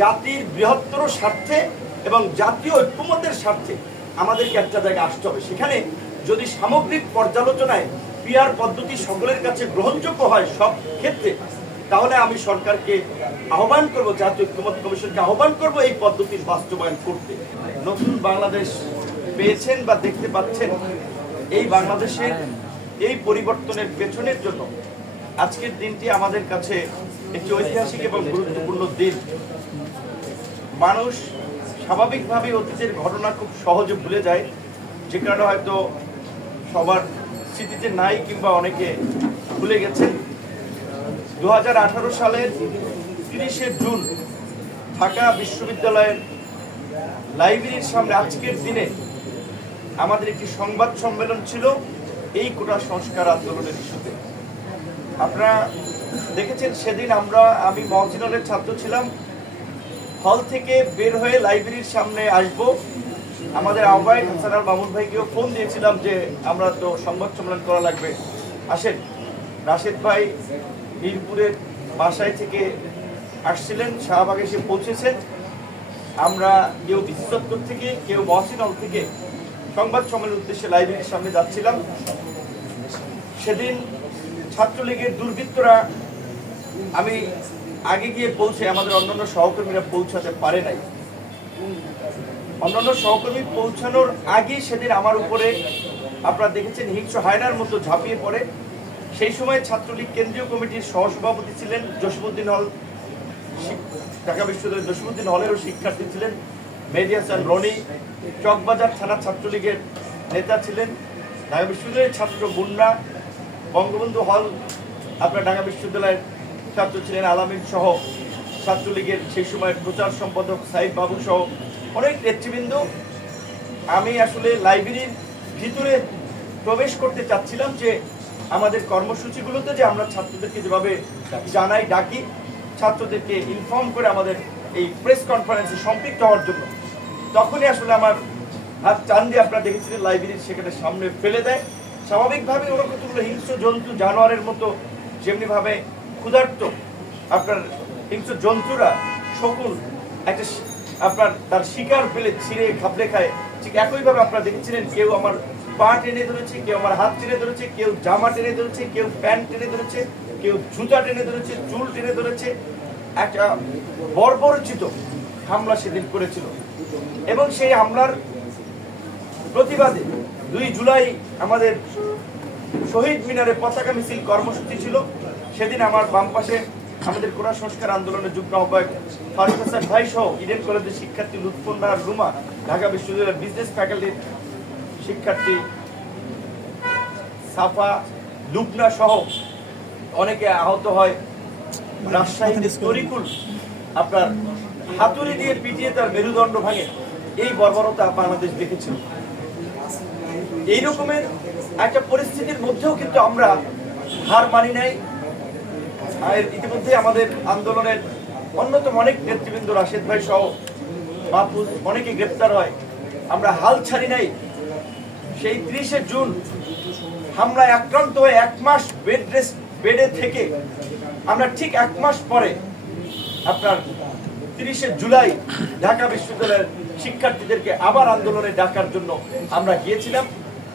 জাতির বৃহত্তর স্বার্থে এবং জাতীয় ঐক্যমত্যের স্বার্থে আমাদেরকে একটা জায়গায় আসতে হবে। সেখানে যদি সামগ্রিক পর্যালোচনায় পিআর পদ্ধতি সকলের কাছে গ্রহণযোগ্য হয় সব ক্ষেত্রে, তাহলে আমি সরকারকে আহ্বান করব, জাতীয় ঐক্যমত্য কমিশনকে আহ্বান করব এই পদ্ধতির বাস্তবায়ন করতে। নতুন বাংলাদেশ পেয়েছেন বা দেখতে পাচ্ছেন, এই বাংলাদেশের এই পরিবর্তনের পেছনের জন্য আজকের দিনটি আমাদের কাছে একটি ঐতিহাসিক এবং গুরুত্বপূর্ণ দিন। মানুষ স্বাভাবিকভাবে অতীতের ঘটনা খুব সহজে ভুলে যায়, যে কারণে হয়তো সবার স্মৃতিতে নাই কিংবা অনেকে ভুলে গেছেন। 2018 সালের 30শে জুন ঢাকা বিশ্ববিদ্যালয়ের লাইব্রেরির সামনে আজকের দিনে আমাদের একটি সংবাদ সম্মেলন ছিল এই কোটা সংস্কার আন্দোলনের ইস্যুতে। আপনারা দেখেছেন সেদিন আমি মহসিন হলের ছাত্র ছিলাম। হল থেকে বের হয়ে লাইব্রেরির সামনে আসব, আমাদের আহ্বায়ক হাসান আল মামুন ভাইকেও ফোন দিয়েছিলাম যে আমরা তো সংবাদ সম্মেলন করা লাগবে, আসেন। রাশেদ ভাই মিরপুরের বাসায় থেকে আসছিলেন, শাহবাগ এসে পৌঁছেছেন। আমরা কেউ বিশেষত্ব থেকে, কেউ মহসিন হল থেকে সংবাদ সম্মেলনের উদ্দেশ্যে লাইব্রেরির সামনে যাচ্ছিলাম। সেদিন ছাত্রলীগের দুর্বৃত্তরা, আমি আগে গিয়ে পৌঁছে আমাদের অন্যান্য সহকর্মীরা পৌঁছাতে পারে নাই। অন্যান্য সহকর্মী পৌঁছানোর আগে সেদিন আমার উপরে আপনারা দেখেছেন হিংস্র হায়নার মতো ঝাঁপিয়ে পড়ে। সেই সময় ছাত্রলীগ কেন্দ্রীয় কমিটির সহসভাপতি ছিলেন জসিমউদ্দিন হল, ঢাকা বিশ্ববিদ্যালয়ের জসিমউদ্দিন হলেরও শিক্ষার্থী ছিলেন মেহেদী হাসান রনি, চকবাজার থানা ছাত্রলীগের নেতা ছিলেন, ঢাকা বিশ্ববিদ্যালয়ের ছাত্র মুন্না, বঙ্গবন্ধু হল আপনার ঢাকা বিশ্ববিদ্যালয়ের ছাত্র ছিলেন আলামিন সহ, ছাত্রলীগের সেই সময় প্রচার সম্পাদক সাইদ বাবু সহ অনেক নেতৃবৃন্দ। আমি আসলে লাইব্রেরির ভিতরে প্রবেশ করতে চাচ্ছিলাম যে আমাদের কর্মসূচিগুলোতে যে আমরা ছাত্রদেরকে যেভাবে জানাই, ডাকি, ছাত্রদেরকে ইনফর্ম করে আমাদের এই প্রেস কনফারেন্সে সম্পৃক্ত হওয়ার জন্য, তখনই আসলে আমার হাত টান দিয়ে আপনারা দেখেছিলেন লাইব্রেরির সেখানে সামনে ফেলে দেয়। স্বাভাবিকভাবে ওরা কতগুলো হিংস্র জন্তু জানোয়ারের মতো যেমনিভাবে ক্ষুধার্ত আপনার হিংস্র জন্তুরা শকুন একটা আপনার তার শিকার পেলে ছিঁড়ে খাবড়ে খায়, ঠিক একইভাবে আপনারা দেখেছিলেন কেউ আমার পা টেনে ধরেছে, কেউ আমার হাত টেনে ধরেছে, কেউ জামা টেনে ধরেছে, কেউ প্যান্ট টেনে ধরেছে, কেউ জুতা টেনে ধরেছে, চুল টেনে ধরেছে। একটা বর্বরচিত হামলা সেদিন করেছিল এবং সেই হামলার প্রতিবাদে 2 জুলাই আমাদের শহীদ মিনারে পতাকা মিছিল কর্মসূচি ছিল। সেদিন আমার বাম পাশে আমাদের কোটা সংস্কার আন্দোলনের যুগ্ম আহ্বায়ক ফারুক হাসান ভাই সহ ইডেন কলেজের শিক্ষার্থী লুৎফুন্নাহার রুমা, ঢাকা বিশ্ববিদ্যালয়ের বিজনেস ফ্যাকাল্টির শিক্ষার্থী সাফা, লুবনা সহ অনেকে আহত হয়। রাজশাহীতে তরিকুল আপনার হাতুড়ি দিয়ে পিটিয়ে তার মেরুদণ্ড ভাঙে। এই বর্বরতা বাংলাদেশ দেখেছিল। এই রকমের একটা পরিস্থিতির মধ্যেও কিন্তু আমরা হার মানি নাই। ইতিমধ্যে আমাদের আন্দোলনের অন্যতম অনেক নেতৃবৃন্দ রাশেদ ভাই সহ মাহফুজ অনেকে গ্রেপ্তার হয়, আমরা হাল ছাড়ি নাই। সেই 30শে জুন হামলায় আক্রান্ত হয়ে 1 মাস বেডে থেকে আমরা ঠিক 1 মাস পরে আপনার 30শে জুলাই ঢাকা বিশ্ববিদ্যালয়ের শিক্ষার্থীদেরকে আবার আন্দোলনে ডাকার জন্য আমরা গিয়েছিলাম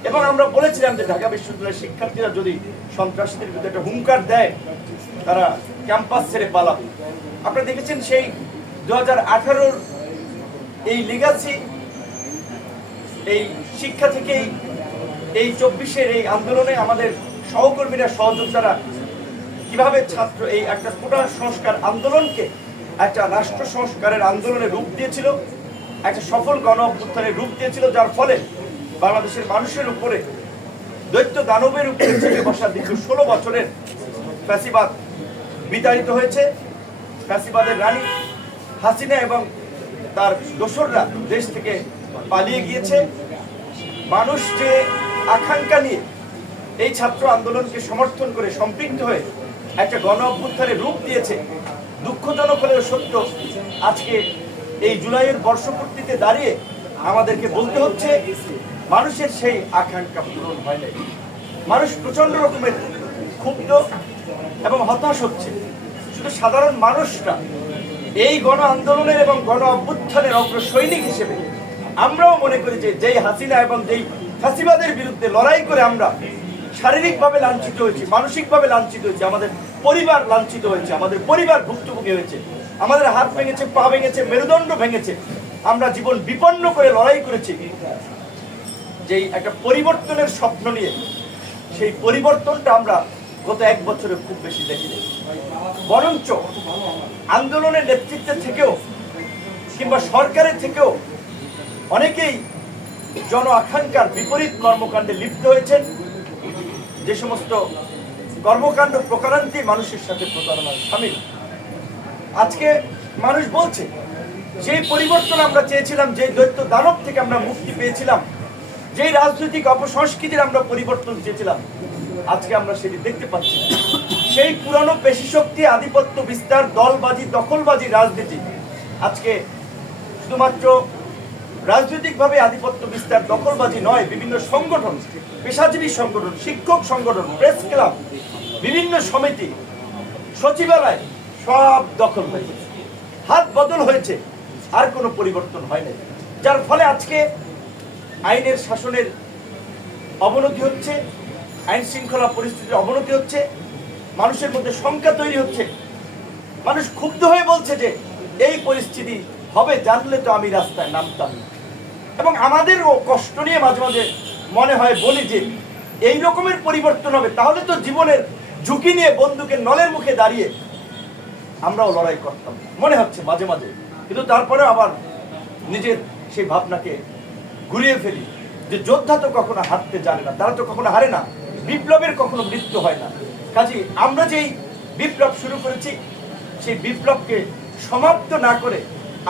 এবং আমরা বলেছিলাম যে ঢাকা বিশ্ববিদ্যালয়ের শিক্ষার্থীরা যদি সন্ত্রাসীদের বিরুদ্ধে একটা হুঙ্কার দেয় তারা ক্যাম্পাস ছেড়ে পালাবে। আপনারা দেখেছেন সেই 2018-র এই লিগাসি, এই শিক্ষা থেকেই এই 24-এর এই আন্দোলনে আমাদের সহকর্মীরা, সহযোদ্ধারা কিভাবে ছাত্র এই একটা কোটা সংস্কার আন্দোলনকে একটা রাষ্ট্র সংস্কারের আন্দোলনে রূপ দিয়েছিল, একটা সফল গণ অভ্যুত্থানের রূপ দিয়েছিল, যার ফলে বাংলাদেশের মানুষের উপরে দৈত্য দানবের উপরে চেপে বসা দীর্ঘ 16 বছরের ফ্যাসিবাদ বিতাড়িত হয়েছে। ফ্যাসিবাদের রানী হাসিনা এবং তার দোসররা দেশ থেকে পালিয়ে গিয়েছে। মানুষ যে আকাঙ্ক্ষা নিয়ে এই ছাত্র আন্দোলনকে সমর্থন করে সম্পৃক্ত হয়ে একটা গণ অভ্যুত্থানের রূপ দিয়েছে, দুঃখজনক হলেও সত্য, আজকে এই জুলাইয়ের বর্ষপূর্তিতে দাঁড়িয়ে আমাদেরকে বলতে হচ্ছে মানুষের সেই আকাঙ্ক্ষা পূরণ হয় নাই। মানুষ প্রচন্ড রকমের ক্ষুব্ধ এবং হতাশ হচ্ছে। শুধু সাধারণ মানুষরা এই গণ আন্দোলনের এবং গণ অভ্যুত্থানের অগ্রসৈনিক হিসেবে আমরাও মনে করি যে যেই হাসিনা এবং যেই ফাঁসিবাদের বিরুদ্ধে লড়াই করে আমরা শারীরিকভাবে লাঞ্ছিত হয়েছি, মানসিকভাবে লাঞ্ছিত হয়েছি, আমাদের পরিবার লাঞ্ছিত হয়েছে, আমাদের পরিবার ভুক্তভোগী হয়েছে, আমাদের হাত ভেঙেছে, পা ভেঙেছে, মেরুদণ্ড ভেঙেছে, আমরা জীবন বিপন্ন করে লড়াই করেছি যেই একটা পরিবর্তনের স্বপ্ন নিয়ে। সেই পরিবর্তনটা আমরা গত 1 বছরে খুব বেশি দেখিনি। বরঞ্চ আন্দোলনের নেতৃত্বে থেকেও কিংবা সরকারের থেকেও অনেকেই জন আকাঙ্ক্ষার বিপরীত কর্মকাণ্ডে লিপ্ত হয়েছেন, যে সমস্ত কর্মকাণ্ড প্রকারান্তি মানুষের সাথে প্রতারণার শামিল। আজকে মানুষ বলছে যেই পরিবর্তন আমরা চেয়েছিলাম, যে দৈত্য দানব থেকে আমরা মুক্তি পেয়েছিলাম, যেই রাজনৈতিক অপসংস্কৃতির আমরা পরিবর্তন চেয়েছিলাম, আজকে আমরা সেটি দেখতে পাচ্ছি না। সেই পুরানো পেশিশক্তি, আধিপত্য বিস্তার, দলবাজি, দখলবাজি রাজনীতি আজকে শুধুমাত্র রাজনৈতিকভাবে আধিপত্য বিস্তার, দখলবাজি নয়, বিভিন্ন সংগঠন, পেশাজীবী সংগঠন, শিক্ষক সংগঠন, প্রেস ক্লাব, বিভিন্ন সমিতি, সচিবালয় সব দখল হয়েছে, হাত বদল হয়েছে, আর কোনো পরিবর্তন হয় নাই। যার ফলে আজকে আইনের শাসনের অবনতি হচ্ছে, আইন শৃঙ্খলা পরিস্থিতির অবনতি হচ্ছে, মানুষের মধ্যে শঙ্কা তৈরি হচ্ছে। মানুষ ক্ষুব্ধ হয়ে বলছে যে এই পরিস্থিতি হবে জানলে তো আমি রাস্তায় নামতাম। এবং আমাদেরও কষ্ট নিয়ে মাঝে মাঝে মনে হয়, বলি যে এই রকমের পরিবর্তন হবে তাহলে তো জীবনের ঝুঁকি নিয়ে বন্দুকের নলের মুখে দাঁড়িয়ে আমরাও লড়াই করতাম, মনে হচ্ছে মাঝে মাঝে। কিন্তু তারপরে আবার নিজের সেই ভাবনাকে ঘুরিয়ে ফেলি যে যোদ্ধা তো কখনো হারতে জানে না, তারা তো কখনো হারে না, বিপ্লবের কখনো মৃত্যু হয় না। কাজে আমরা যেই বিপ্লব শুরু করেছি সেই বিপ্লবকে সমাপ্ত না করে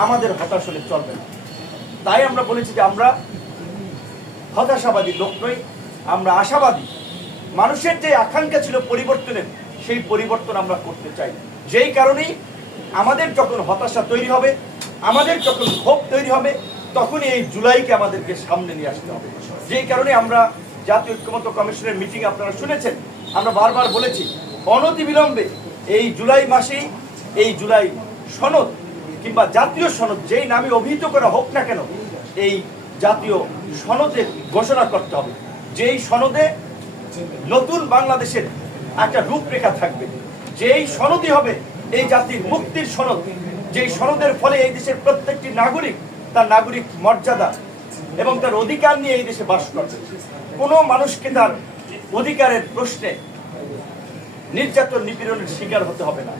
আমাদের হতাশ হলে চলবে না। তাই আমরা বলেছি যে আমরা হতাশাবাদী লোক নই, আমরা আশাবাদী। মানুষের যে আকাঙ্ক্ষা ছিল পরিবর্তনের, সেই পরিবর্তন আমরা করতে চাই। যেই কারণেই আমাদের যখন হতাশা তৈরি হবে, আমাদের যখন ক্ষোভ তৈরি হবে, তখনই এই জুলাইকে আমাদেরকে সামনে নিয়ে আসতে হবে। যেই কারণে আমরা জাতীয় ঐক্যমত্য কমিশনের মিটিং আপনারা শুনেছেন, আমরা বারবার বলেছি অনতিবিলম্বে এই জুলাই মাসেই এই জুলাই সনদ কিংবা জাতীয় সনদ, যেই নামে অভিহিত করা হোক না কেন, এই জাতীয় সনদে ঘোষণা করতে হবে। যেই সনদে নতুন বাংলাদেশের একটা রূপরেখা থাকবে, যেই সনদই হবে এই জাতির মুক্তির সনদ, যেই সনদের ফলে এই দেশের প্রত্যেকটি নাগরিক তার নাগরিক মর্যাদা এবং তার অধিকার নিয়ে এই দেশে বাস করবে। কোনো মানুষকে তার অধিকারের প্রশ্নে নির্যাতন, নিপীড়নের শিকার হতে হবে না।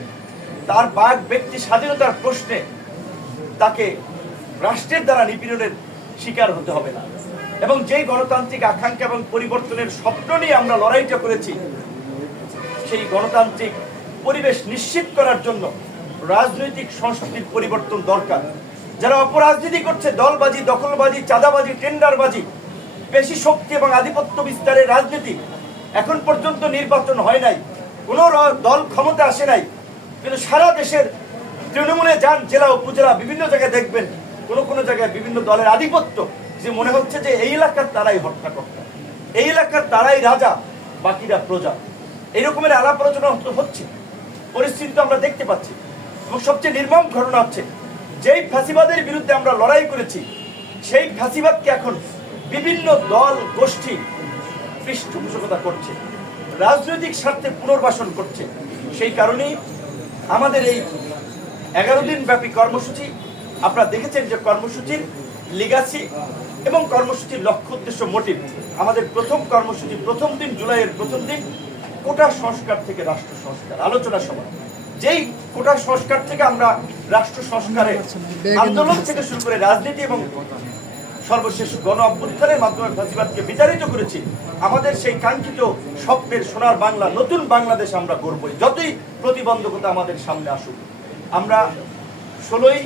তার বাক ব্যক্তি স্বাধীনতার প্রশ্নে তাকে রাষ্ট্রের দ্বারা নিপীড়নের শিকার হতে হবে না। এবং যেই গণতান্ত্রিক আকাঙ্ক্ষা এবং পরিবর্তনের স্বপ্ন নিয়ে আমরা লড়াইটা করেছি, সেই গণতান্ত্রিক পরিবেশ নিশ্চিত করার জন্য রাজনৈতিক সংস্কৃতির পরিবর্তন দরকার। যারা অপরাজনীতি করছে, দলবাজি, দখলবাজি, চাঁদাবাজি, টেন্ডারবাজি, পেশি শক্তি এবং আধিপত্য বিস্তারের রাজনীতি, এখন পর্যন্ত নির্বাচন হয় নাই, কোনো দল ক্ষমতা আসে নাই, কিন্তু সারা দেশের তৃণমূলে যান, জেলা উপজেলা বিভিন্ন জায়গায় দেখবেন কোনো কোনো জায়গায় বিভিন্ন দলের আধিপত্য, যে মনে হচ্ছে যে এই এলাকার তারাই হর্তাকর্তা, এই এলাকার তারাই রাজা, বাকিরা প্রজা। এইরকমের আলাপ আলোচনা হচ্ছে, পরিস্থিতি তো আমরা দেখতে পাচ্ছি। এবং সবচেয়ে নির্মম ঘটনা হচ্ছে, যেই ফ্যাসিবাদের বিরুদ্ধে আমরা লড়াই করেছি, সেই ফ্যাসিবাদকে এখন বিভিন্ন দল গোষ্ঠী পৃষ্ঠপোষকতা করছে, রাজনৈতিক স্বার্থে পুনর্বাসন করছে। সেই কারণেই আমাদের এই 11 দিন ব্যাপী কর্মসূচি, আপনারা দেখেছেন যে কর্মসূচির লিগাসি এবং কর্মসূচির লক্ষ্য উদ্দেশ্য মোটিভ। আমাদের প্রথম কর্মসূচি, প্রথম দিন, জুলাইয়ের প্রথম দিন, কোটা সংস্কার থেকে রাষ্ট্র সংস্কার আলোচনা সভা। যেই কোটা সংস্কার থেকে আমরা রাষ্ট্র সংস্কারের আন্দোলন থেকে শুরু করে রাজনীতি এবং সর্বশেষ গণ অভ্যুত্থানের মাধ্যমে ফ্যাসিবাদকে বিতাড়িত করেছি, আমাদের সেই কাঙ্ক্ষিত স্বপ্নের সোনার বাংলা, নতুন বাংলাদেশ আমরা গড়বই, যতই প্রতিবন্ধকতা আমাদের সামনে আসুক। আমরা 16ই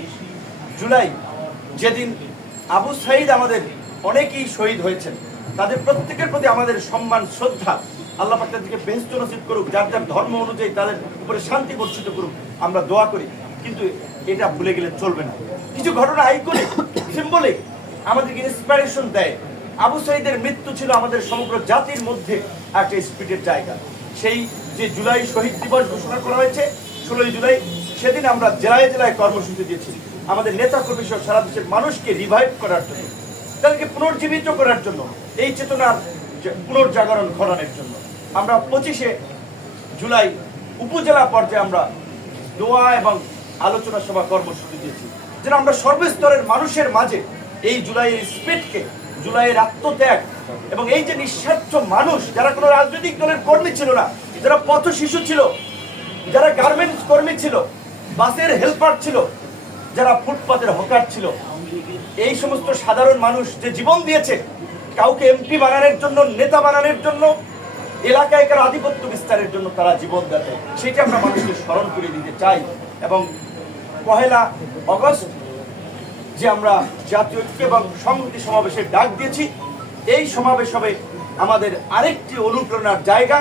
জুলাই, যেদিন আবু সাঈদ আমাদের অনেকেই শহীদ হয়েছেন, তাদের প্রত্যেকের প্রতি আমাদের সম্মান, শ্রদ্ধা, আল্লাহ পাক তাদেরকে বেহেশত নসিব করুক, যার যার ধর্ম অনুযায়ী তাদের উপরে শান্তি বর্ষিত করুক, আমরা দোয়া করি। কিন্তু এটা ভুলে গেলে চলবে না। কিছু ঘটনা আইকনিক, সিম্বলিক, আমাদেরকে ইন্সপিরেশন দেয়। আবু সাঈদের মৃত্যু ছিল আমাদের সমগ্র জাতির মধ্যে একটা স্পিরিটের জায়গা। সেই যে জুলাই শহীদ দিবস ঘোষণা করা হয়েছে 16ই জুলাই, সেদিন আমরা জেলায় জেলায় কর্মসূচি দিয়েছি আমাদের নেতা কর্মী সহ সারা দেশের মানুষকে রিভাইভ করার জন্য, তাদেরকে পুনর্জীবিত করার জন্য, এই চেতনার পুনর্জাগরণ ঘটানোর জন্য। আমরা 25শে জুলাই উপজেলা পর্যায়ে আমরা দোয়া এবং আলোচনা সভা কর্মসূচি দিয়েছি, যেন আমরা সর্বস্তরের মানুষের মাঝে এই জুলাইয়ের স্পিরিটকে, জুলাইয়ের আত্মত্যাগ এবং এই যে নিঃস্বার্থ মানুষ যারা কোনো রাজনৈতিক দলের কর্মী ছিল না, যারা পথ শিশু ছিল, যারা গার্মেন্টস কর্মী ছিল, বাসের হেল্পার ছিল, যারা ফুটপাতের হকার ছিল, এই সমস্ত সাধারণ মানুষ যে জীবন দিয়েছে কাউকে এমপি বানানোর জন্য, নেতা বানানোর জন্য, এলাকায় কার আধিপত্য বিস্তারের জন্য তারা জীবন দেয়, সেটা আমরা মানুষকে স্মরণ করে দিতে চাই। এবং 1 আগস্ট যে আমরা জাতীয় ঐক্য এবং সংহতি সমাবেশের ডাক দিয়েছি, এই সমাবেশ হবে আমাদের আরেকটি অনুপ্রেরণার জায়গা।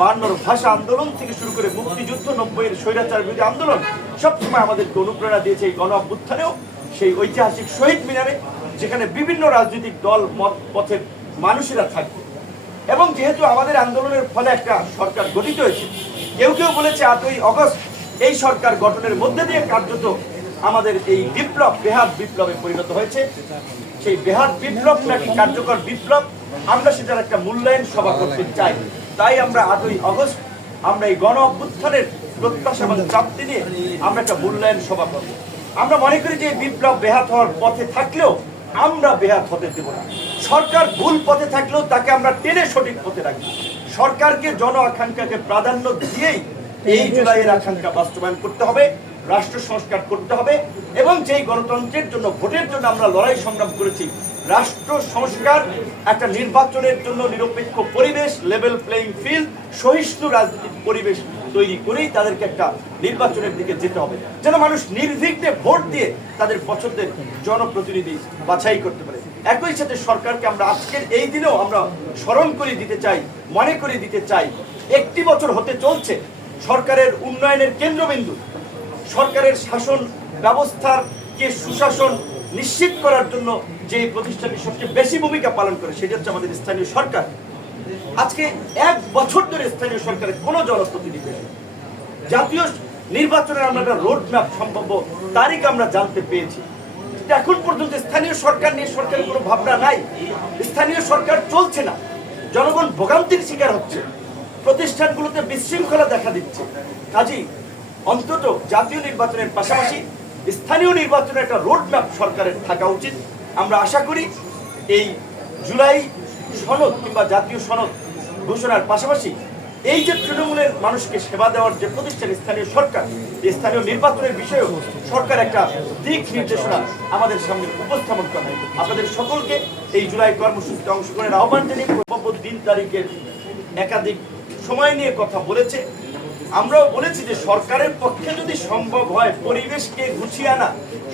52 ভাষা আন্দোলন থেকে শুরু করে মুক্তিযুদ্ধ, 90-এর স্বৈরাচার বিরোধী আন্দোলন সবসময় আমাদেরকে অনুপ্রেরণা দিয়েছে। এই গণ অভ্যুত্থানেও সেই ঐতিহাসিক শহীদ মিনারে, যেখানে বিভিন্ন রাজনৈতিক দল পথের মানুষেরা থাকবে। এবং যেহেতু আমাদের আন্দোলনের ফলে একটা সরকার গঠিত হয়েছে, কেউ কেউ বলেছে 8ই আগস্ট এই সরকার গঠনের মধ্যে দিয়ে কার্যত আমাদের এই বিপ্লব বেহাত বিপ্লবে পরিণত হয়েছে। সেই বেহাত বিপ্লব নাকি কার্যকর বিপ্লব, আমরা সেটার একটা মূল্যায়ন সভা করতে চাই। তাই আমরা 8ই আগস্ট আমরা এই গণ অভ্যুত্থানের প্রত্যাশা এবং চাপটি নিয়ে আমরা একটা মূল্যায়ন সভা করব। আমরা মনে করি যে বিপ্লব বেহাত হওয়ার পথে থাকলেও আমরা বেহাত হতে দেব না। সরকার ভুল পথে থাকলেও তাকে আমরা টেনে সঠিক পথে রাখি। সরকারকে জন আকাঙ্ক্ষাকে প্রাধান্য দিয়েই এই জুলাইয়ের আকাঙ্ক্ষা বাস্তবায়ন করতে হবে, রাষ্ট্র সংস্কার করতে হবে। এবং যেই গণতন্ত্রের জন্য, ভোটের জন্য আমরা লড়াই সংগ্রাম করেছি, রাষ্ট্র সংস্কার, একটা নির্বাচনের জন্য নিরপেক্ষ পরিবেশ, লেভেল প্লেইং ফিল্ড, সহিষ্ণু রাজনৈতিক পরিবেশ তৈরি করেই তাদেরকে একটা নির্বাচনের দিকে যেতে হবে, যেন মানুষ নির্বিঘ্নে ভোট দিয়ে তাদের পছন্দের জনপ্রতিনিধি বাছাই করতে পারে। একই সাথে সরকারকে আমরা আজকের এই দিনেও আমরা স্মরণ করে দিতে চাই, মনে করে দিতে চাই, 1টি বছর হতে চলছে সরকারের উন্নয়নের কেন্দ্রবিন্দু, সরকারের শাসন ব্যবস্থাকে সুশাসন নিশ্চিত করার জন্য যে প্রতিষ্ঠানটি সবচেয়ে বেশি ভূমিকা পালন করে সেটা হচ্ছে আমাদের স্থানীয় সরকার। আজকে 1 বছর ধরে স্থানীয় সরকারের কোনো জনপ্রতিনিধি নেই। জাতীয় নির্বাচনের আমরা একটা রোড ম্যাপ সম্ভাব্য তারিখ আমরা জানতে পেয়েছি, এখন পর্যন্ত স্থানীয় সরকার নিয়ে সরকারের কোনো ভাবনা নাই। স্থানীয় সরকার চলছে না, জনগণ ভোগান্তির শিকার হচ্ছে, প্রতিষ্ঠানগুলোতে বিশৃঙ্খলা দেখা দিচ্ছে। কাজেই অন্তত জাতীয় নির্বাচনের পাশাপাশি স্থানীয় নির্বাচনের একটা রোড ম্যাপ সরকারের থাকা উচিত। আমরা আশা করি এই জুলাই সনদ কিংবা জাতীয় সনদ ঘোষণার পাশাপাশি এই যে তৃণমূলের মানুষকে সেবা দেওয়ার যে প্রতিষ্ঠান স্থানীয় সরকার, এই স্থানীয় নির্বাচনের বিষয়েও সরকার একটা দিক নির্দেশনা আমাদের সামনে উপস্থাপন করে। আপনাদের সকলকে এই জুলাই কর্মসূচিতে অংশগ্রহণের আহ্বান জানিয়ে দিন তারিখের একাধিক সময় নিয়ে কথা বলেছে। আমরাও বলেছি যে সরকারের পক্ষে যদি সম্ভব হয় পরিবেশকে গুছিয়ে আনা,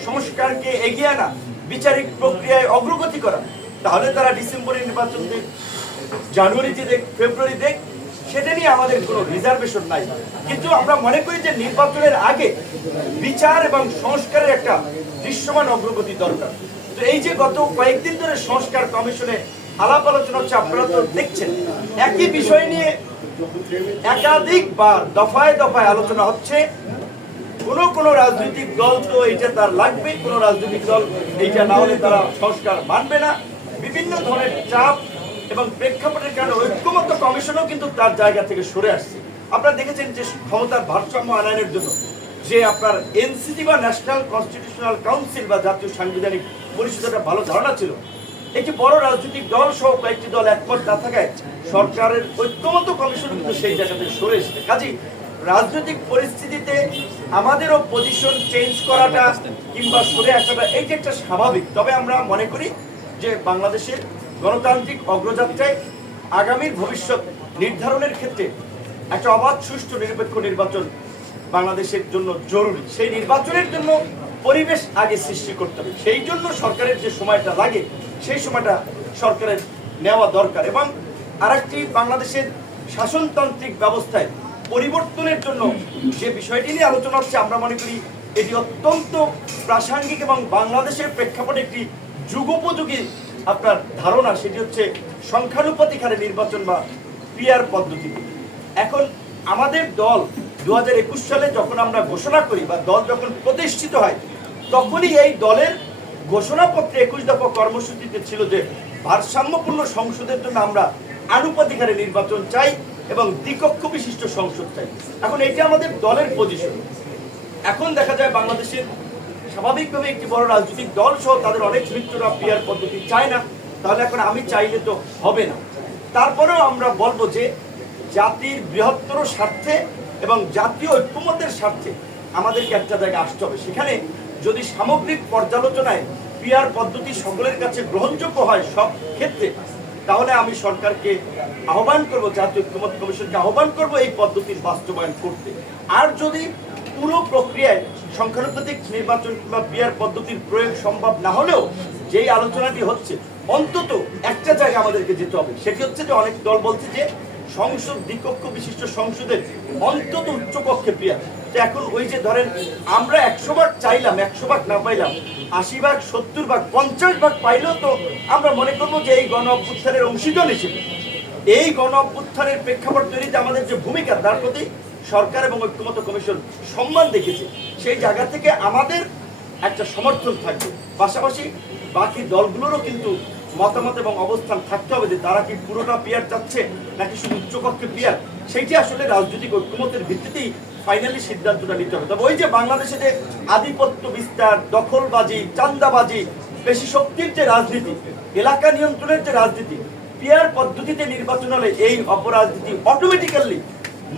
সংস্কারকে এগিয়ে আনা, বিচারিক প্রক্রিয়ায় অগ্রগতি করা, তাহলে তারা ডিসেম্বরে নির্বাচন দেখ, জানুয়ারিতে দেখ, ফেব্রুয়ারি দেখ, সেটা নিয়ে আমাদের কোনো রিজার্ভেশন নাই। কিন্তু আমরা মনে করি যে নির্বাচনের আগে বিচার এবং সংস্কারের একটা দৃশ্যমান অগ্রগতি দরকার। তো এই যে গত কয়েকদিন ধরে সংস্কার কমিশনে আলাপ আলোচনা হচ্ছে, আপনারা তো দেখছেন একই বিষয় নিয়ে একাধিকবার দফায় দফায় আলোচনা হচ্ছে। কোনো রাজনৈতিক দল তো এইটা তার লাগবে, কোনো রাজনৈতিক দল এইটা না হলে তারা সংস্কার মানবে না। বিভিন্ন ধরনের চাপ এবং প্রেক্ষাপটের কারণে ঐক্যমত্য কমিশনও কিন্তু তার জায়গা থেকে সরে আসছে। আপনারা দেখেছেন যে ক্ষমতার ভারসাম্য আনয়নের জন্য যে আপনার এনসিটি বা ন্যাশনাল কনস্টিটিউশনাল কাউন্সিল বা জাতীয় সাংবিধানিক পরিষদের একটা ভালো ধারণা ছিল, একটি বড় রাজনৈতিক দল সহ কয়েকটি দল একমত না থাকায় সরকারের ঐক্যমত্য কমিশন কিন্তু সেই জায়গা থেকে সরে এসেছে। কাজেই রাজনৈতিক পরিস্থিতিতে আমাদেরও পজিশন চেঞ্জ করাটা কিংবা সরে আসাটা এইটা একটা স্বাভাবিক। তবে আমরা মনে করি যে বাংলাদেশের গণতান্ত্রিক অগ্রযাত্রায় আগামীর ভবিষ্যৎ নির্ধারণের ক্ষেত্রে একটা অবাধ, সুষ্ঠু, নিরপেক্ষ নির্বাচন বাংলাদেশের জন্য জরুরি। সেই নির্বাচনের জন্য পরিবেশ আগে সৃষ্টি করতে হবে। সেই জন্য সরকারের যে সময়টা লাগে সেই সময়টা সরকারের নেওয়া দরকার। এবং আরেকটি, বাংলাদেশের শাসনতান্ত্রিক ব্যবস্থায় পরিবর্তনের জন্য যে বিষয়টি নিয়ে আলোচনা হচ্ছে, আমরা মনে করি এটি অত্যন্ত প্রাসঙ্গিক এবং বাংলাদেশের প্রেক্ষাপটে একটি যুগোপযোগী আপনার ধারণা। সেটি হচ্ছে সংখ্যানুপাতিক হারে নির্বাচন বা পিআর পদ্ধতি। এখন আমাদের দল 2021 সালে যখন আমরা ঘোষণা করি বা দল যখন প্রতিষ্ঠিত হয়, তখনই এই দলের ঘোষণাপত্রে 21 দফা কর্মসূচিতে ছিল যে ভারসাম্যপূর্ণ সংসদের জন্য আমরা আনুপাতিক হারে নির্বাচন চাই এবং দ্বিকক্ষ বিশিষ্ট সংসদ চাই। এখন এটা আমাদের দলের পজিশন। এখন দেখা যায় বাংলাদেশের স্বাভাবিকভাবে একটি বড় রাজনৈতিক দল সহ তাদের অনেক মিত্ররা পিআর পদ্ধতি চায় না, তাহলে এখন আমি চাইলে তো হবে না। তারপরেও আমরা বলবো যে জাতির বৃহত্তর স্বার্থে এবং জাতীয় ঐক্যমত্যের স্বার্থে আমাদেরকে একটা জায়গায় আসতে হবে। সেখানে যদি সামগ্রিক পর্যালোচনায় পিআর পদ্ধতি সকলের কাছে গ্রহণযোগ্য হয় সব ক্ষেত্রে, তাহলে আমি সরকারকে আহ্বান করব, জাতীয় ঐক্যমত্য কমিশনকে আহ্বান করব এই পদ্ধতির বাস্তবায়ন করতে। আর যদি পুরো প্রক্রিয়ায় সংখ্যানুপাতিক নির্বাচন কিংবা পিআর পদ্ধতির প্রয়োগ সম্ভব না হলেও যেই আলোচনাটি হচ্ছে, অন্তত একটা জায়গায় আমাদেরকে যেতে হবে। সেটি হচ্ছে যে অনেক দল বলছে যে সংসদ দ্বিকক্ষ বিশিষ্ট সংসদের অন্তত উচ্চকক্ষে পিআর। তো এখন ওই যে ধরেন আমরা 100 ভাগ চাইলাম, 100 ভাগ না পাইলাম, 80 ভাগ, 70 ভাগ, 50 ভাগ পাইলেও তো আমরা মনে করবো যে এই গণ অভ্যুত্থানের অংশীজন হিসেবে এই গণ অভ্যুত্থানের প্রেক্ষাপট তৈরিতে আমাদের যে ভূমিকা, তার প্রতি সরকার এবং ঐক্যমত্য কমিশন সম্মান দেখেছে। সেই জায়গা থেকে আমাদের একটা সমর্থন থাকবে, পাশাপাশি বাকি দলগুলোরও কিন্তু মতামত এবং অবস্থান থাকতে হবে যে তারা কি পুরোটা পিআর চাচ্ছে নাকি শুধু উচ্চকক্ষে পিআর। সেইটি আসলে রাজনৈতিক ঐক্যমত্যের ভিত্তিতেই ফাইনালি সিদ্ধান্তটা নিতে হবে। তবে ওই যে বাংলাদেশে যে আধিপত্য বিস্তার, দখলবাজি, চাঁদাবাজি, পেশি শক্তির যে রাজনীতি, এলাকা নিয়ন্ত্রণের যে রাজনীতি, পিআর পদ্ধতিতে নির্বাচন হলে এই অপরাজনীতি অটোমেটিক্যালি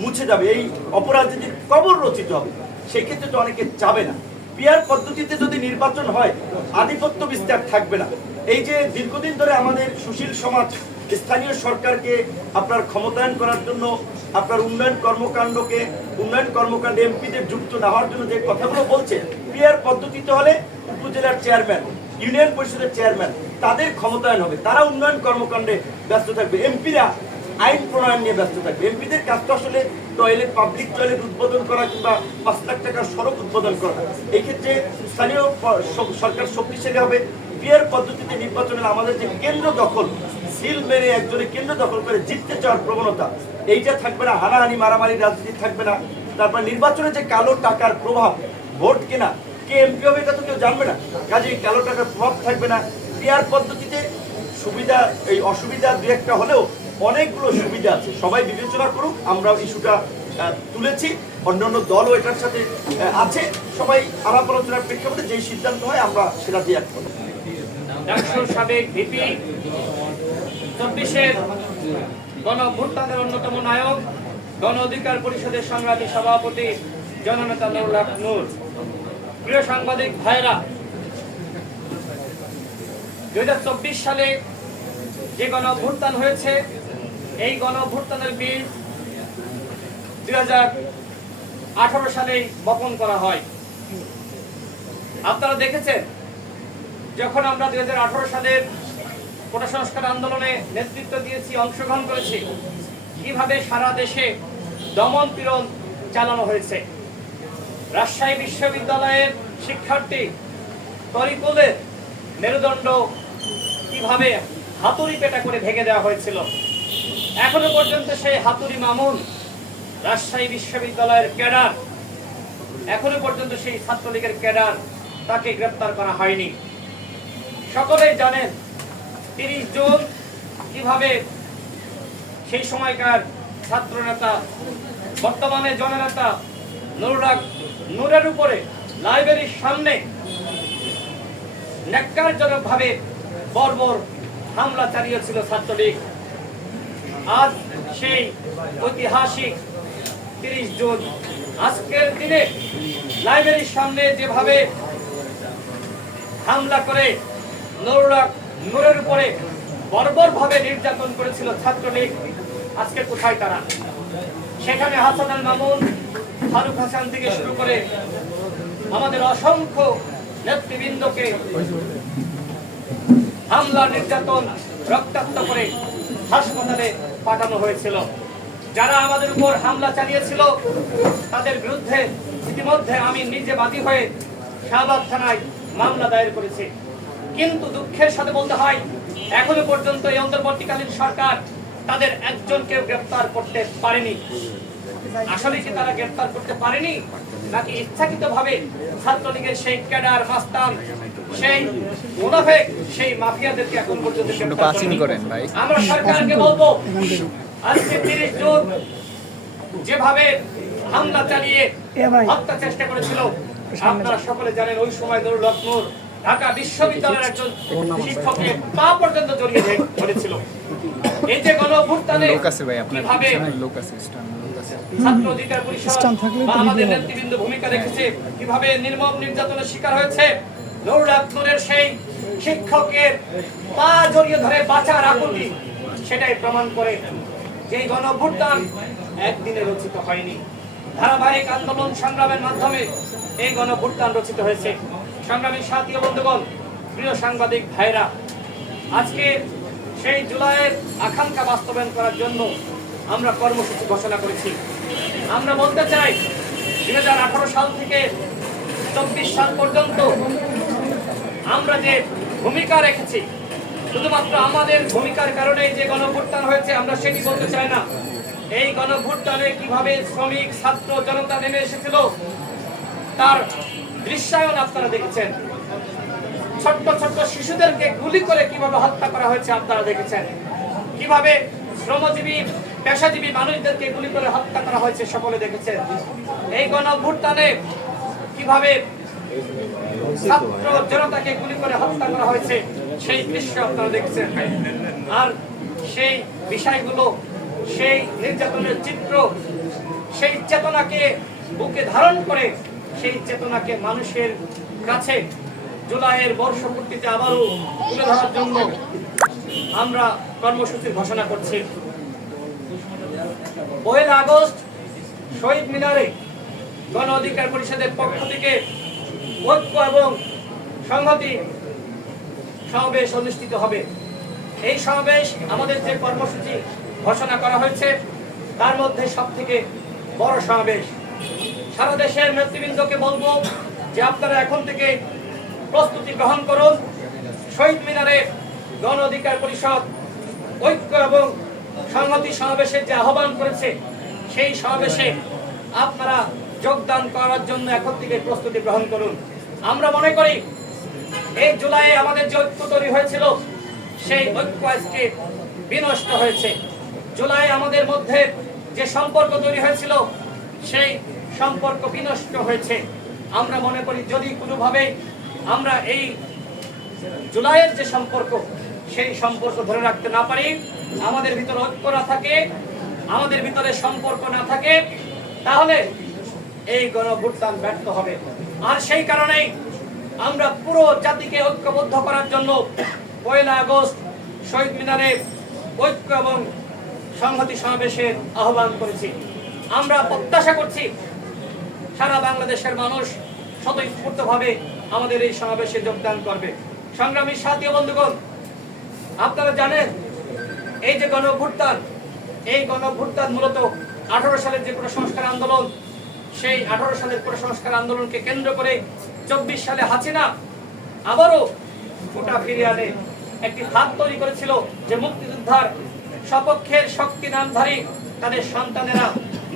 মুছে যাবে, এই অপরাজনীতির কবর রচিত হবে। সেই ক্ষেত্রে তো অনেকে চাবে না। পিআর পদ্ধতিতে যদি নির্বাচন হয়, আধিপত্য বিস্তার থাকবে না। এই যে দীর্ঘদিন ধরে আমাদের সুশীল সমাজ স্থানীয় সরকারকে আপনার ক্ষমতায়ন করার জন্য, আপনার উন্নয়ন কর্মকাণ্ডে এমপিদের যুক্ত না হওয়ার জন্য যে কথাগুলো বলছে, পিআর পদ্ধতিতে হলে উপজেলার চেয়ারম্যান, ইউনিয়ন পরিষদের চেয়ারম্যান, তাদের ক্ষমতায়ন হবে, তারা উন্নয়ন কর্মকাণ্ডে ব্যস্ত থাকবে, এমপিরা আইন প্রণয়ন নিয়ে ব্যস্ত থাকবে। এমপিদের কাজ তো আসলে টয়লেট, পাবলিক টয়লেট উদ্বোধন করা কিংবা 5 লাখ টাকার সড়ক উদ্বোধন করা। এই ক্ষেত্রে স্থানীয় সরকার শক্তিশালী হবে। পিআর পদ্ধতিতে নির্বাচনের আমাদের যে কেন্দ্র দখল, সিল মেরে একজনের কেন্দ্র দখল করে জিততে চাওয়ার প্রবণতা, এইটা থাকবে না। হানাহানি মারামারি রাজনীতি থাকবে না। তারপর নির্বাচনে যে কালো টাকার প্রভাব, ভোট কেনা, কে এমপি হবে এটা তো কেউ জানবে না, কাজেই কালো টাকার প্রভাব থাকবে না। পিআর পদ্ধতিতে সুবিধা, এই অসুবিধা দু একটা হলেও অনেকগুলো সুবিধা আছে। সবাই বিবেচনা করুক, আমরা ইস্যুটা তুলেছি, অন্যান্য দলও এটার সাথে আছে। সবাই আলাপ আলোচনার প্রেক্ষাপটে যেই সিদ্ধান্ত হয় আমরা সেটা দিয়ে এক করব। ডাকসুর সাবেক ভিপি, 24-এর গণ অভ্যুত্থানের অন্যতম নায়ক, গণ অধিকার পরিষদের সংগ্রামী সভাপতি জননেতা নুরুল হক নূর, প্রিয় সাংবাদিক ভাইরা, 2024 সালে যে গণ অভ্যুত্থান হয়েছে, এই গণ অভ্যুত্থানের বীজ 2018 সালে বপন করা হয়। আপনারা দেখেছেন যখন আমরা 2018 সালের কোটা সংস্কার আন্দোলনে নেতৃত্ব দিয়েছি, অংশগ্রহণ করেছি, কিভাবে সারা দেশে দমন পীড়ন চালানো হয়েছে। রাজশাহী বিশ্ববিদ্যালয়ের শিক্ষার্থী তরিকুলের মেরুদণ্ড কিভাবে হাতুড়ি পেটা করে ভেঙে দেওয়া হয়েছিল। এখনো পর্যন্ত সেই হাতুড়ি মামুন, রাজশাহী বিশ্ববিদ্যালয়ের ক্যাডার, এখনো পর্যন্ত সেই ছাত্রলীগের ক্যাডার, তাকে গ্রেপ্তার করা হয়নি। সকলেই জানেন 30 জুন কিভাবে সেই সময়কার ছাত্র নেতা, বর্তমানে জননেতা নুরুল হক নূরের উপরে লাইব্রেরির সামনে ন্যাক্কারজনকভাবে বর্বর হামলা চালিয়েছিল ছাত্রলীগ। আজ সেই ঐতিহাসিক 30 জুন, আজকের দিনে লাইব্রেরির সামনে যেভাবে হামলা করে নুরুল হক নূরের উপরে বর্বরভাবে নির্যাতন করেছিল ছাত্রলীগ, আজকে কোথায় তারা? সেখানে হাসান আল মামুন, ফারুক হাসান থেকে শুরু করে আমাদের অসংখ্য নেতৃবৃন্দকে হামলা, নির্যাতন, রক্তাক্ত করে হাসপাতালে পাঠানো হয়েছিল। যারা আমাদের উপর হামলা চালিয়েছিল তাদের বিরুদ্ধে ইতিমধ্যে আমি নিজে বাদী হয়ে শাহবাগ থানায় মামলা দায়ের করেছি। কিন্তু দুঃখের সাথে বলতে হয়, এখনো পর্যন্ত এই অন্তর্বর্তীকালীন সরকার তাদের একজনকে গ্রেফতার করতে পারেনি। আসলে কি তারা গ্রেফতার করতে পারেনি, নাকি ইচ্ছাকৃতভাবে ছাত্রলীগের সেই ক্যাডার মাস্তান, সেই মুনাফেক, সেই মাফিয়াদেরকে এখন পর্যন্ত গ্রেফতার করেনি? আমরা সরকারকে বলবো, আজকে 30 জুন যেভাবে হামলা চালিয়ে হত্যা চেষ্টা করেছিল, আপনারা সকলে জানেন ওই সময় নুরুল হক নূর ঢাকা বিশ্ববিদ্যালয়ের একজন শিক্ষকের পা পর্যন্ত জড়িয়ে ধরেছিল। এই যে গণঅভ্যুত্থানে কিভাবে ছাত্র অধিকার পরিষদ বা আমাদের নেতৃবৃন্দ ভূমিকা রেখেছে, কিভাবে নির্মম নির্যাতনের শিকার হয়েছে, নুরুল হক নূরের সেই শিক্ষকের পা জড়িয়ে ধরে বাঁচার আকুতি, সেটাই প্রমাণ করে যে এই গণঅভ্যুত্থান একদিনে রচিত হয়নি। ধারাবাহিক আন্দোলন সংগ্রামের মাধ্যমে এই গণঅভ্যুত্থান রচিত হয়েছে। সংগ্রামী সাথী ও বন্ধুগণ, প্রিয় সাংবাদিক ভাইরা, আজকে সেই জুলাইয়ের আকাঙ্ক্ষা বাস্তবায়ন করার জন্য আমরা কর্মসূচি ঘোষণা করেছি। আমরা বলতে চাই 2018 সাল থেকে 24 সাল পর্যন্ত আমরা যে ভূমিকা রেখেছি, শুধুমাত্র আমাদের ভূমিকার কারণে যে গণঅভ্যুত্থান হয়েছে আমরা সেটি বলতে চাই না। এই গণঅভ্যুত্থানে কিভাবে শ্রমিক, ছাত্র, জনতা নেমে এসেছিল তার দৃশ্যায়ন আপনারা দেখেছেন। ছোট্ট ছোট্ট শিশুদেরকে গুলি করে কিভাবে হত্যা করা হয়েছে আপনারা দেখেছেন। কিভাবে শ্রমজীবী, পেশাজীবী মানুষদেরকে গুলি করে হত্যা করা হয়েছে সকলে দেখেছেন। এই গণঅভ্যুত্থানে কিভাবে ছাত্র জনতাকে গুলি করে হত্যা করা হয়েছে সেই দৃশ্য আপনারা দেখেছেন। আর সেই বিষয়গুলো, সেই নির্যাতনের চিত্র, সেই চেতনাকে বুকে ধারণ করে, সেই চেতনাকে মানুষের কাছে জুলাইয়ের বর্ষপূর্তিতে আবারও তুলে ধরার জন্য আমরা কর্মসূচির ঘোষণা করছি। 1 আগস্ট শহীদ মিনারে গণ অধিকার পরিষদের পক্ষ থেকে ঐক্য এবং সংহতি সমাবেশ অনুষ্ঠিত হবে। এই সমাবেশ, আমাদের যে কর্মসূচি ঘোষণা করা হয়েছে তার মধ্যে সবথেকে বড় সমাবেশ। সারা দেশের নেতৃবৃন্দকে বলবো যে আপনারা এখন থেকে প্রস্তুতি গ্রহণ করুন। শহীদ মিনারে গণ অধিকার পরিষদ ঐক্য এবং সংহতি সমাবেশের যে আহ্বান করেছে, সেই সমাবেশে আপনারা যোগদান করার জন্য এখন থেকে প্রস্তুতি গ্রহণ করুন। আমরা মনে করি এই জুলাইয়ে আমাদের যে ঐক্য তৈরি হয়েছিল, সেই ঐক্য আজকে বিনষ্ট হয়েছে। জুলাই আমাদের মধ্যে যে সম্পর্ক তৈরি হয়েছিল, সেই সম্পর্ক বিনষ্ট হয়েছে। আমরা মনে করি যদি কোনোভাবে আমরা এই জুলাইয়ের যে সম্পর্ক, সেই সম্পর্ক ধরে রাখতে না পারি, আমাদের ভিতরে ঐক্য না থাকে, আমাদের ভিতরে সম্পর্ক না থাকে, তাহলে এই গণঅভ্যুত্থান ব্যর্থ হবে। আর সেই কারণেই আমরা পুরো জাতিকে ঐক্যবদ্ধ করার জন্য 1 আগস্ট শহীদ মিনারে ঐক্য এবং সংহতি সমাবেশের আহ্বান করেছি। আমরা প্রত্যাশা করছি সারা বাংলাদেশের মানুষ স্বতঃস্ফূর্তভাবে আমাদের এই সমাবেশে যোগদান করবে। সংগ্রামী সাথী ও বন্ধুগণ, আপনারা জানেন এই যে গণঅভ্যুত্থান, এই গণঅভ্যুত্থান মূলত 18 সালের যে সংস্কার আন্দোলন, সেই 18 সালের সংস্কার আন্দোলনকে কেন্দ্র করে 24 সালে হাসিনা আবারও গোটা ফিরিয়ে আনে একটি হাত তৈরি করেছিল যে মুক্তিযোদ্ধার সপক্ষের শক্তি নামধারী তাদের সন্তানেরা,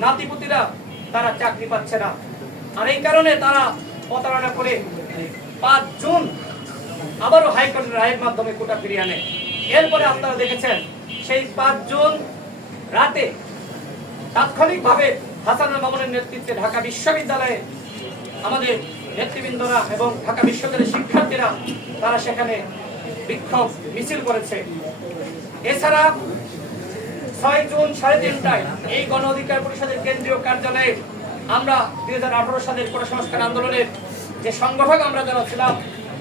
নাতিপুতিরা তারা চাকরি পাচ্ছে না। আর এই কারণে তারা প্রতারণা করে 5 জুন আবারও হাইকোর্টের রায়ের মাধ্যমে কোটা ফিরিয়ে আনে। এরপরে আপনারা দেখেছেন সেই 5 জুন রাতে তাৎক্ষণিকভাবে হাসানুল মামুনের নেতৃত্বে ঢাকা বিশ্ববিদ্যালয়ে আমাদের নেতৃবৃন্দরা এবং ঢাকা বিশ্ববিদ্যালয়ের শিক্ষার্থীরা তারা সেখানে বিক্ষোভ মিছিল করেছে। এছাড়া 6 জুন 3:30টায় এই গণ অধিকার পরিষদের কেন্দ্রীয় কার্যালয়ে আমরা 2018 সালের কোটা সংস্কার আন্দোলনের যে সংগঠক আমরা যারা ছিলাম,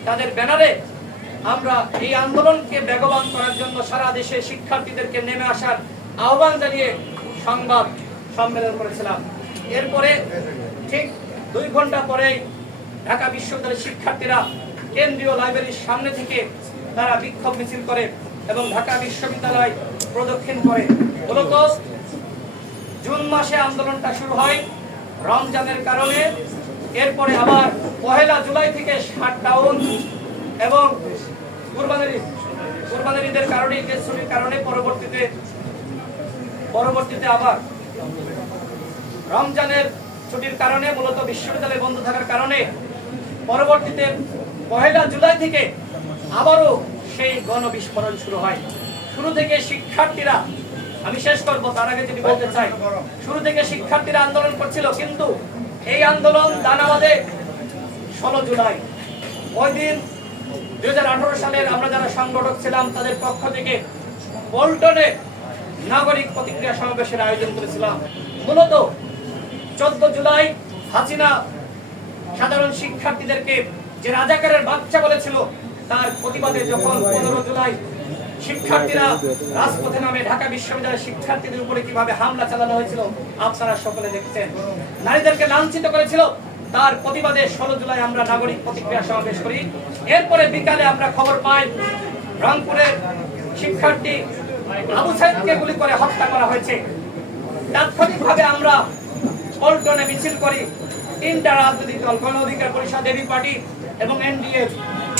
তাদের ব্যানারে আমরা এই আন্দোলনকে বেগবান করার জন্য সারা দেশে শিক্ষার্থীদেরকে নেমে আসার আহ্বান জানিয়ে সংবাদ সম্মেলন করেছিলাম। এরপরে ঠিক 2 ঘন্টা পরে ঢাকা বিশ্ববিদ্যালয়ের শিক্ষার্থীরা কেন্দ্রীয় লাইব্রেরির সামনে থেকে তারা বিক্ষোভ মিছিল করে এবং ঢাকা বিশ্ববিদ্যালয় প্রদক্ষিণ করে। মূলত জুন মাসে আন্দোলনটা শুরু হয় রমজানের কারণে। এরপরে আবার 1 জুলাই থেকে শাটডাউন এবং কুরবানির ঈদের কারণে, ঈদের ছুটির কারণে পরবর্তীতে আবার রমজানের ছুটির কারণে, মূলত বিশ্ববিদ্যালয় বন্ধ থাকার কারণে পরবর্তীতে 1 জুলাই থেকে আবারও সেই গণবিস্ফোরণ শুরু হয়। শুরু থেকে শিক্ষার্থীরা, আমি শেষ করবো তার আগে যদি বলতে চাই, শুরু থেকে শিক্ষার্থীরা আন্দোলন করছিল, কিন্তু এই আন্দোলন দানা বাঁধে 16 জুলাই। ওই দিন 2018 সালের আমরা যারা সংগঠক ছিলাম তাদের পক্ষ থেকে পল্টনে নাগরিক প্রতিক্রিয়া সমাবেশের আয়োজন করেছিলাম। মূলত 14 জুলাই হাসিনা সাধারণ শিক্ষার্থীদেরকে যে রাজাকারের বাচ্চা বলেছিল, তার প্রতিবাদে যখন 15 জুলাই শিক্ষার্থীরা রাজপথে নামে ঢাকা বিশ্ববিদ্যালয়ের শিক্ষার্থীদের উপরে কিভাবে হামলা চালানো হয়েছিল আপনারা সকলে দেখছেন। নারীদেরকে লাঞ্ছিত করেছিল, তার প্রতিবাদে 16 জুলাই আমরা নাগরিক প্রতিক্রিয়া সমাবেশ করি। এরপরে বিকালে আমরা খবর পাই রংপুরের শিক্ষার্থী আবু সাইদকে গুলি করে হত্যা করা হয়েছে। তাৎক্ষণিকভাবে আমরা পল্টনে মিছিল করি। 3টা রাজনৈতিক দল, গণ অধিকার পরিষদ, এবি পার্টি এবং এনডিএফ।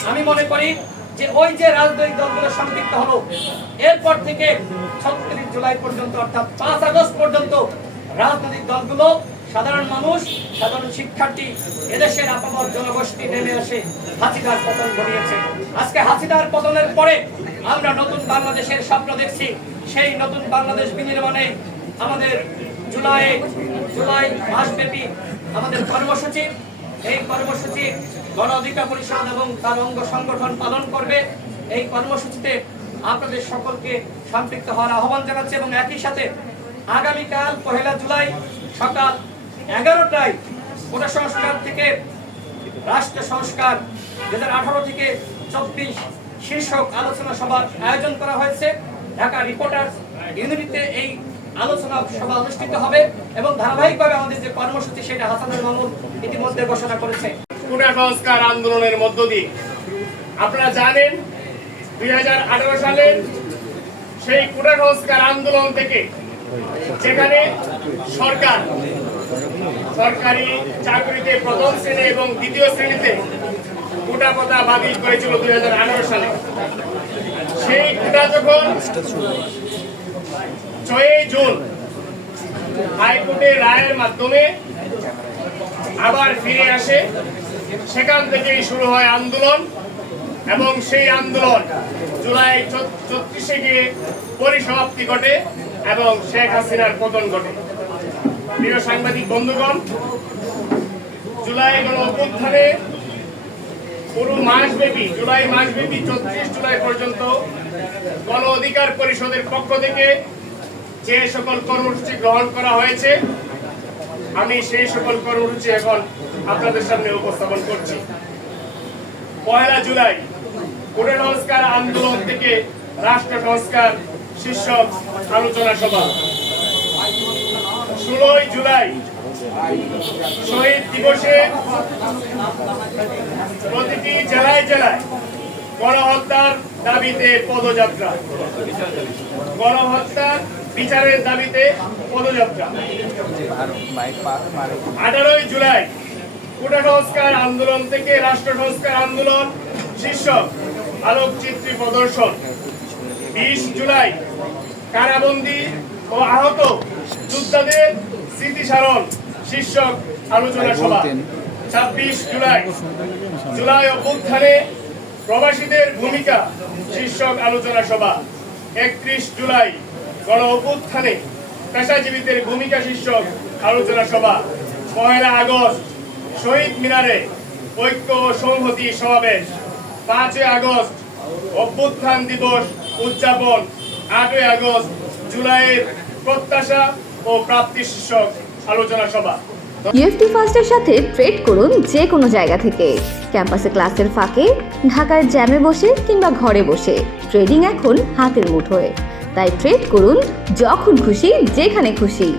আমি মনে করি যে ওই যে রাজনৈতিক দলগুলো সম্পৃক্ত হলো, এরপর থেকে 36 জুলাই পর্যন্ত অর্থাৎ 5 আগস্ট পর্যন্ত রাজনৈতিক দলগুলো, সাধারণ মানুষ, সাধারণ শিক্ষার্থী, এদেশের আপামর জনগোষ্ঠী নেমে এসে হাসিনার পতন ঘটিয়েছে। আজকে হাসিনার পতনের পরে আমরা নতুন বাংলাদেশের স্বপ্ন দেখছি। সেই নতুন বাংলাদেশ বিনির্মাণে আমাদের জুলাই মাসব্যাপী আমাদের কর্মসূচি, এই কর্মসূচি গণ অধিকার পরিষদ এবং তার অঙ্গ সংগঠন পালন করবে। এই কর্মসূচিতে আপনাদের সকলকে সম্পৃক্ত হওয়ার আহ্বান জানাচ্ছি এবং একই সাথে আগামীকাল 1 জুলাই সকাল 11টায় কোটা সংস্কার থেকে রাষ্ট্র সংস্কার 2018 থেকে 24 শীর্ষক আলোচনা সভার আয়োজন করা হয়েছে। ঢাকা রিপোর্টার্স ইউনিটিতে এই আলোচনা সভা অনুষ্ঠিত হবে এবং ধারাবাহিকভাবে আমাদের যে কর্মসূচি সেটা হাসানুল মাহমুদ ইতিমধ্যে ঘোষণা করেছে। কোটা সংস্কার আন্দোলনের মধ্য দিয়ে আপনারা জানেন 2018 সালের সেই কোটা সংস্কার আন্দোলন থেকে যেখানে সরকারি চাকরিতে প্রথম শ্রেণী এবং দ্বিতীয় শ্রেণীতে কোটা প্রথা বাতিল করেছিল 2018 সালে। সেই কোটা যখন 6 জুন হাইকোর্টের রায়ের মাধ্যমে আবার ফিরে আসে, সেখান থেকেই শুরু হয় আন্দোলন এবং সেই আন্দোলন জুলাই 34 গিয়ে পরিসমাপ্তি ঘটে এবং শেখ হাসিনার পতন ঘটে। প্রিয় সাংবাদিক বন্ধুগণ, জুলাই গণ অভ্যুত্থানে পুরো মাসব্যাপী, জুলাই মাসব্যাপী 34 জুলাই পর্যন্ত গণ অধিকার পরিষদের পক্ষ থেকে যে সকল কর্মসূচি গ্রহণ করা হয়েছে, আমি সেই সকল কর্মসূচি এখন আপনাদের সামনে উপস্থাপন করছি। 1 জুলাই কোটা সংস্কার আন্দোলন থেকে রাষ্ট্র সংস্কার শীর্ষক আলোচনা সভা। 16 জুলাই শহীদ দিবসে প্রতিটি জেলায় জেলায় গণহত্যার দাবিতে পদযাত্রা, গণহত্যার বিচারের দাবিতে পদযাত্রা। 18 জুলাই কোটা সংস্কার আন্দোলন থেকে রাষ্ট্র সংস্কার আন্দোলন শীর্ষক আলোকচিত্রী প্রদর্শন। 20 জুলাই কারাবন্দী ও আহত যোদ্ধাদের স্মৃতিস্মারণ শীর্ষক আলোচনা সভা। 26 জুলাই অভ্যুত্থানে প্রবাসীদের ভূমিকা শীর্ষক আলোচনা সভা। 31 জুলাই গণ অভ্যুত্থানে পেশাজীবীদের ভূমিকা শীর্ষক আলোচনা সভা। 1 আগস্ট শহীদ মিনারে ঐক্য ও সংহতি সমাবেশ। 5 আগস্ট অভ্যুত্থান দিবস উদযাপন। 8 আগস্ট জুলাইয়ের প্রত্যাশা ও প্রাপ্তি শীর্ষক আলোচনা সভা। ইউএফটি ফার্স্টের সাথে ট্রেড করুন যে কোনো জায়গা থেকে। ক্যাম্পাসে ক্লাসের ফাঁকে, ঢাকার জ্যামে বসে কিংবা ঘরে বসে ট্রেডিং এখন হাতের মুঠোয়। তাই ট্রেড করুন যখন খুশি, যেখানে খুশি।